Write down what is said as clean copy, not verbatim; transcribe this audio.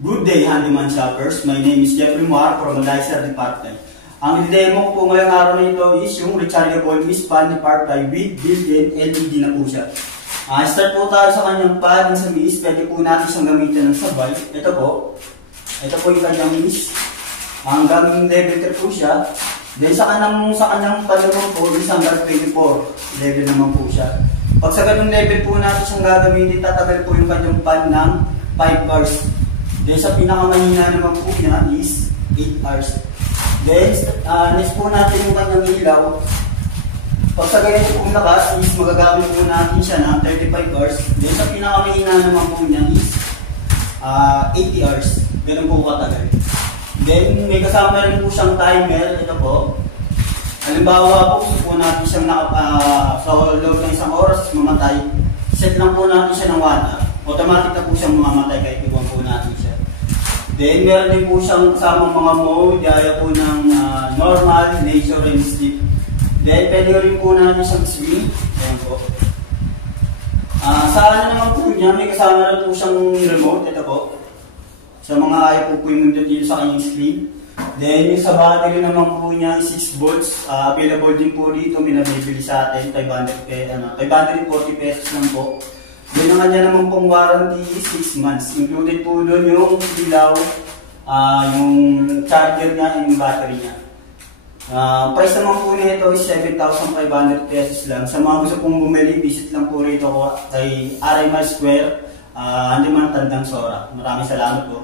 Good day, handyman shoppers. My name is Jeffrey Moar from Licer Department. Ang i-demo ko po ngayong araw na ito is yung rechargeable mist fan ni Parkfly with built-in LED na po siya. Start po tayo sa kanyang pad sa mist. Pwede po natin siyang gamitin ng sabay. Ito po yung kanyang mist. Hanggang level 3 po siya. Then sa kanyang pad naman po is hanggang 24 level naman po siya. Pag sa ganung level po natin siyang gagamitin, tatagal po yung kanyang pad ng 5 hours. Then sa pinakamahina naman po niya is 8 hours. Then next po natin yung kanyang ilaw. Pag sa ganito pong lakas is magagamit po natin siya ng 35 hours. Then sa pinakamahina naman po niya is 80 hours. Ganun po katagal. Then may kasama rin po siyang timer. Ito po. Halimbawa po, gusto po natin siyang sa loob ng isang oras mamatay. Set lang po natin siya ng 1 hour. Automatic na po siyang mamamatay kahit iwan po natin siya. Then meron din po siyang kasamang mga mode, gaya po ng normal, laser, and sleep. Then pwede rin po natin siyang swing. Ayan po. Sa ano naman po niya, may kasama rin po siyang remote. Ito po. Sa mga ayaw po yung dito sa kanyang screen. Then yung sa battery naman po niya, 6 volts. Available din po dito, may nabibili sa atin, 540 pesos lang po. Then ang kanya naman pong warranty is 6 months. Included po doon yung ilaw, yung charger niya, and yung battery niya. Price naman po nito is 7,500 pesos lang. Sa mga gusto pong bumili, visit lang po rito kay RMR Square, Handyman Tandang Sora. Maraming salamat po.